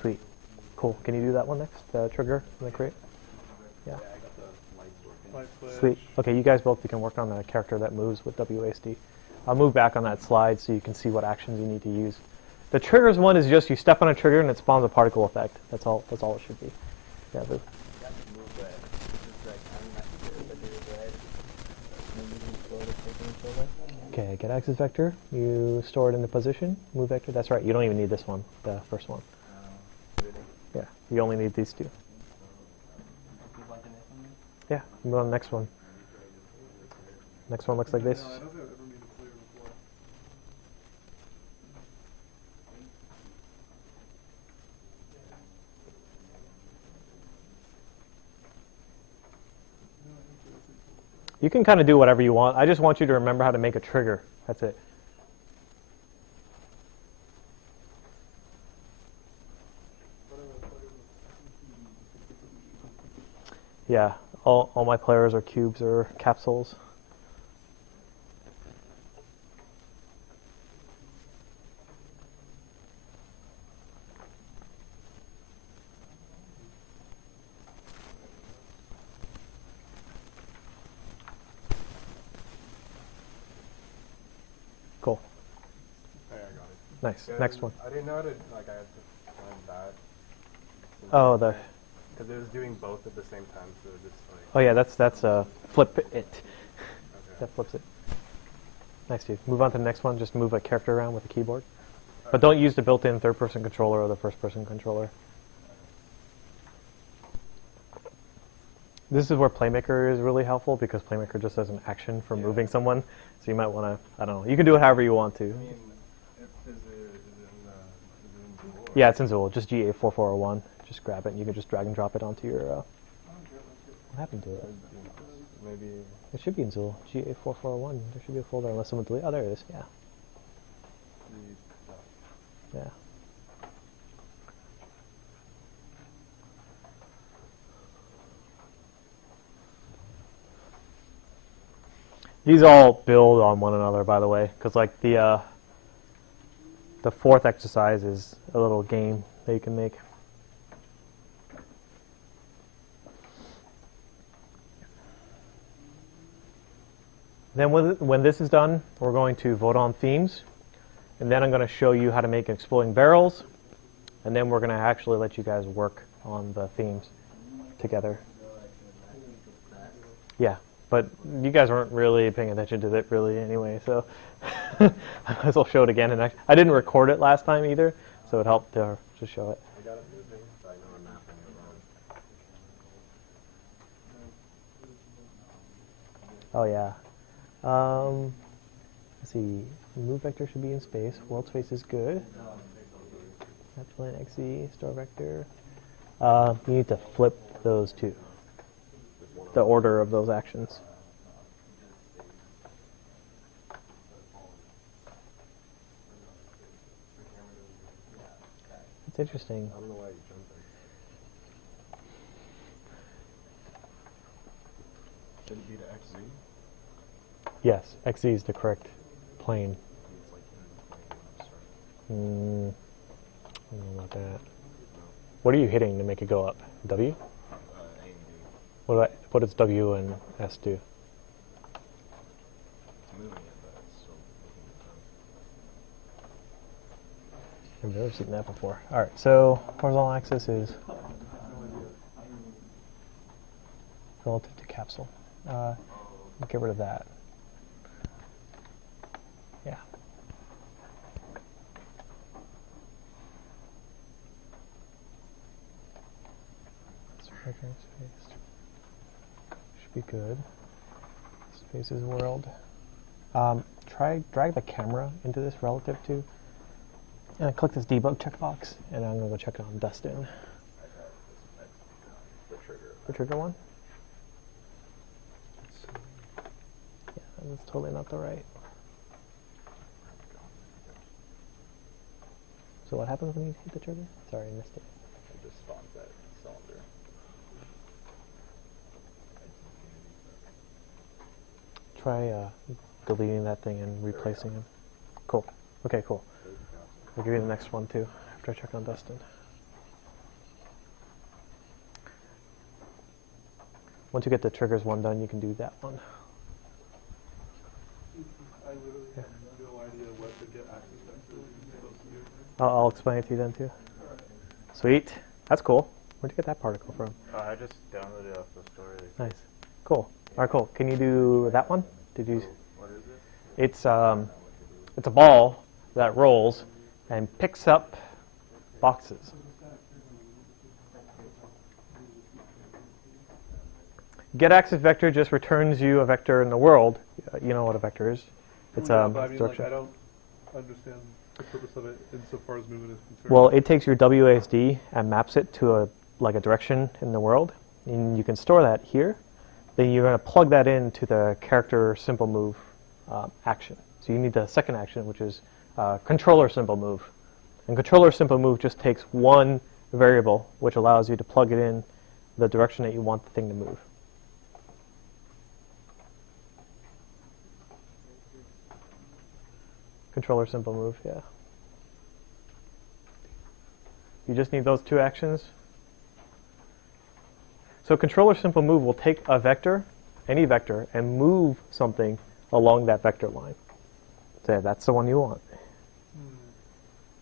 Sweet. Cool. Can you do that one next? The trigger in the crate? Yeah. Light switch. Sweet. Okay, you guys both can work on the character that moves with WASD. I'll move back on that slide so you can see what actions you need to use. The triggers one is just you step on a trigger and it spawns a particle effect. That's all it should be. Yeah, okay, get axis vector. You store it in the position. Move vector. That's right. You don't even need this one, the first one. Yeah, you only need these 2. Yeah, move on to the next one. Next one looks like this. No, I don't think I've ever made a player before. You can kind of do whatever you want. I just want you to remember how to make a trigger. That's it. Yeah, all my players are cubes or capsules. Cool. Hey, I got it. Nice. Yeah, Next one. I didn't know that, like, I had to find that. Oh, the. Because it was doing both at the same time, so it just like. Oh yeah, that's flip it. Okay. That flips it. Nice, dude. Move on to the next one. Just move a character around with the keyboard. But don't use the built-in third-person controller or the first-person controller. This is where Playmaker is really helpful because Playmaker just has an action for moving someone. So you might want to, I don't know. You can do it however you want to. I mean, is it in Zool? Yeah, it's in Zool. Just GA4401. Just grab it and you can just drag and drop it onto your. What happened to it? Maybe. It should be in Zool. GA4401. There should be a folder unless someone deleted. Oh, there it is. Yeah. Yeah. These all build on one another, by the way, because like the 4th exercise is a little game that you can make. Then when this is done, we're going to vote on themes, and then I'm going to show you how to make exploding barrels, and then we're going to actually let you guys work on the themes together. Yeah. But you guys weren't really paying attention to it really anyway, so I might as well show it again. And I didn't record it last time either, so it helped to show it. I got it moving, so I know I'm mapping it wrong. Oh yeah. Let's see. Move vector should be in space. World space is good. Plan XZ, store vector. You need to flip those 2. The order of those actions. It's interesting. I don't know why you jumped there. Shouldn't it be the XZ? Yes, XZ is the correct plane. It's like in the plane. I don't know about that. What are you hitting to make it go up? W? A and B. What does W and S do? It's moving it, but it's still looking at I've never seen that before. Alright, so horizontal axis is relative to capsule. Get rid of that. Yeah. Should be good. Space is world. Try drag the camera into this relative to, and click this debug checkbox, and I'm gonna go check on Dustin. The trigger one? Yeah, that's totally not the right. So what happens when you hit the trigger? Sorry, I missed it. It just spawns that cylinder. Try deleting that thing and replacing him. Cool. Okay, cool. I'll give you the next one too, after I check on Dustin. Once you get the triggers one done, you can do that one. I literally have no idea what the get access vector is supposed to do. I'll explain it to you then too. Sweet. That's cool. Where'd you get that particle from? I just downloaded it off the store. Nice. Cool. Alright, cool. Can you do that one? Did you? What is it? It's a ball that rolls and picks up boxes. Get access vector just returns you a vector in the world. You know what a vector is? It's Yeah, but I mean, like, direction. I don't understand the purpose of it insofar as movement is concerned. Well, it takes your WASD and maps it to a direction in the world, and you can store that here. Then you're going to plug that into the character simple move action. So you need the second action, which is controller simple move. And controller simple move just takes one variable, which allows you to plug it in the direction that you want the thing to move. Controller simple move, yeah. You just need those two actions. So controller simple move will take a vector, any vector, and move something along that vector line. So that's the one you want.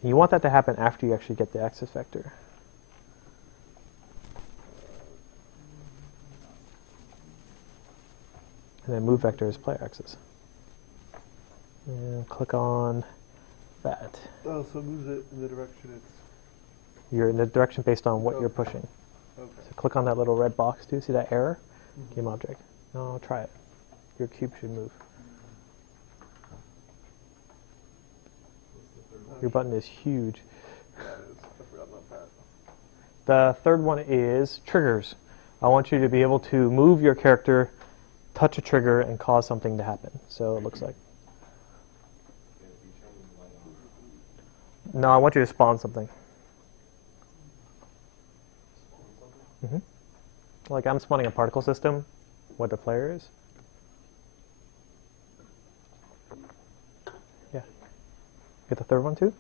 You want that to happen after you actually get the axis vector. And then move vector is player axis. And click on that. Oh, so it moves it in the direction it's... You're in the direction based on what you're pushing. Okay. So click on that little red box too. See that error? Game object. No, try it. Your cube should move. Your button is huge. That is. I forgot about that. The third one is triggers. I want you to be able to move your character, touch a trigger, and cause something to happen. So it looks like. No, I want you to spawn something. Like I'm spawning a particle system, what the player is. Yeah. Get the third one too?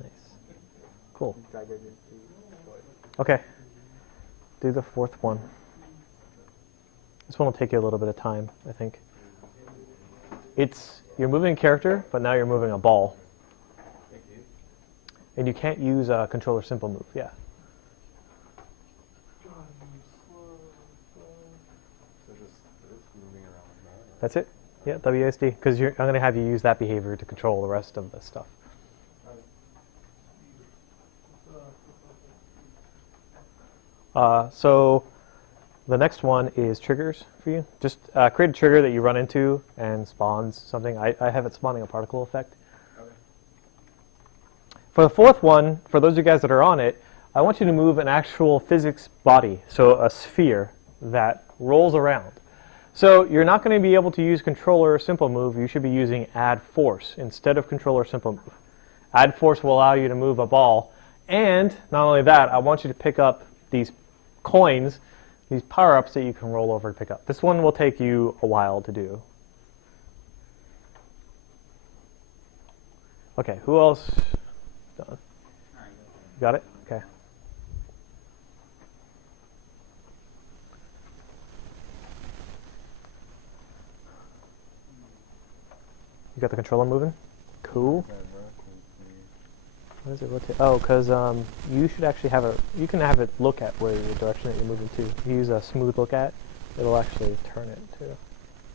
Nice. Cool. Okay. Do the fourth one. This one will take you a little bit of time, I think. You're moving a character, but now you're moving a ball. And you can't use a controller simple move, yeah. So just moving around like that? Or? That's it? Yeah, WASD. Because I'm going to have you use that behavior to control the rest of the stuff. So the next one is triggers for you. Just create a trigger that you run into and spawns something. I have it spawning a particle effect. For the fourth one, for those of you guys that are on it, I want you to move an actual physics body, so a sphere that rolls around. So you're not going to be able to use controller or simple move. You should be using add force instead of controller or simple move. Add force will allow you to move a ball. And not only that, I want you to pick up these coins, these power-ups that you can roll over to pick up. This one will take you a while to do. Okay, who else? Done. Got it? Okay. You got the controller moving? Cool. What does it rotate? Oh, because you should actually have a, you can have it look at where the direction that you're moving to. If you use a smooth look at, it'll actually turn it too.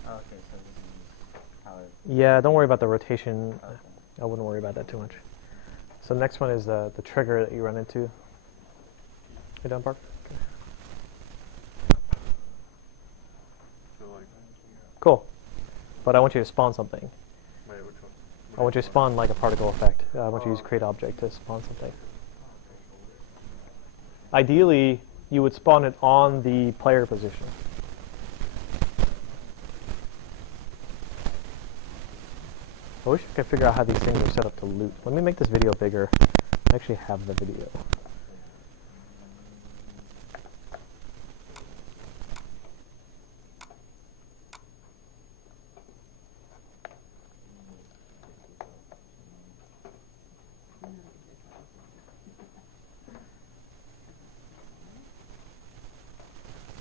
Oh, okay, so this is how it... Yeah, don't worry about the rotation. Okay. I wouldn't worry about that too much. So the next one is the trigger that you run into. You done, Park? Okay. So like, Cool. But I want you to spawn something. wait, which one? I want you to spawn like a particle effect. I want you to use create object to spawn something. Ideally, you would spawn it on the player position. I wish I could figure out how these things are set up to loot. Let me make this video bigger. I actually have the video.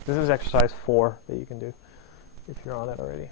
This is exercise 4 that you can do if you're on it already.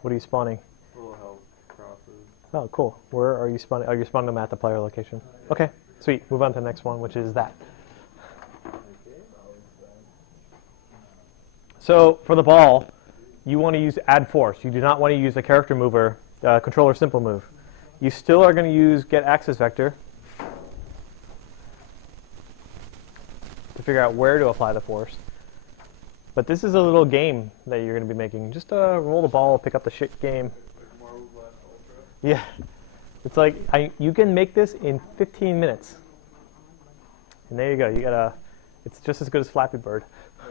What are you spawning? Little health crosses. Oh, cool. Where are you spawning? Oh, you're spawning them at the player location. Okay, sweet. Move on to the next one, which is that. So for the ball, you want to use add force. You do not want to use a character mover, controller simple move. You still are going to use get axis vector to figure out where to apply the force. But this is a little game that you're going to be making. Just roll the ball, pick up the shit game. Yeah. It's like, you can make this in 15 minutes. And there you go. You got it's just as good as Flappy Bird. The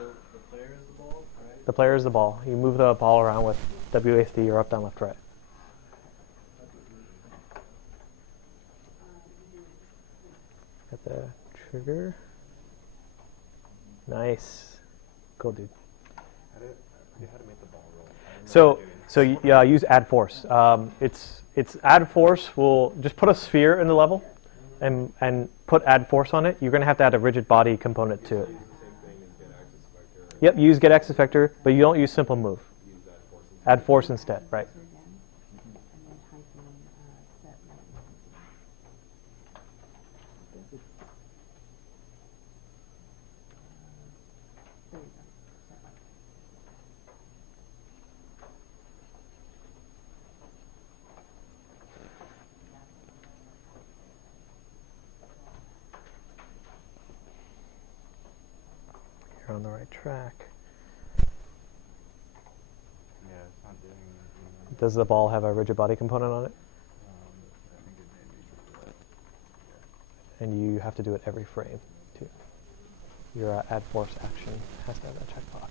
player is the ball, right? The player is the ball. You move the ball around with WASD or up, down, left, right. Got the trigger. Nice. Cool, dude. How to make the ball roll? So use add force. It's add force will just put a sphere in the level, and put add force on it. You're going to have to add a rigid body component to it. Yep, use get axis vector, but you don't use simple move. Add force instead, right? You're on the right track. Yeah, it's not doing anything. Does the ball have a rigid body component on it? I think it made me just do that. And you have to do it every frame, too. Your add force action has to have that checkbox.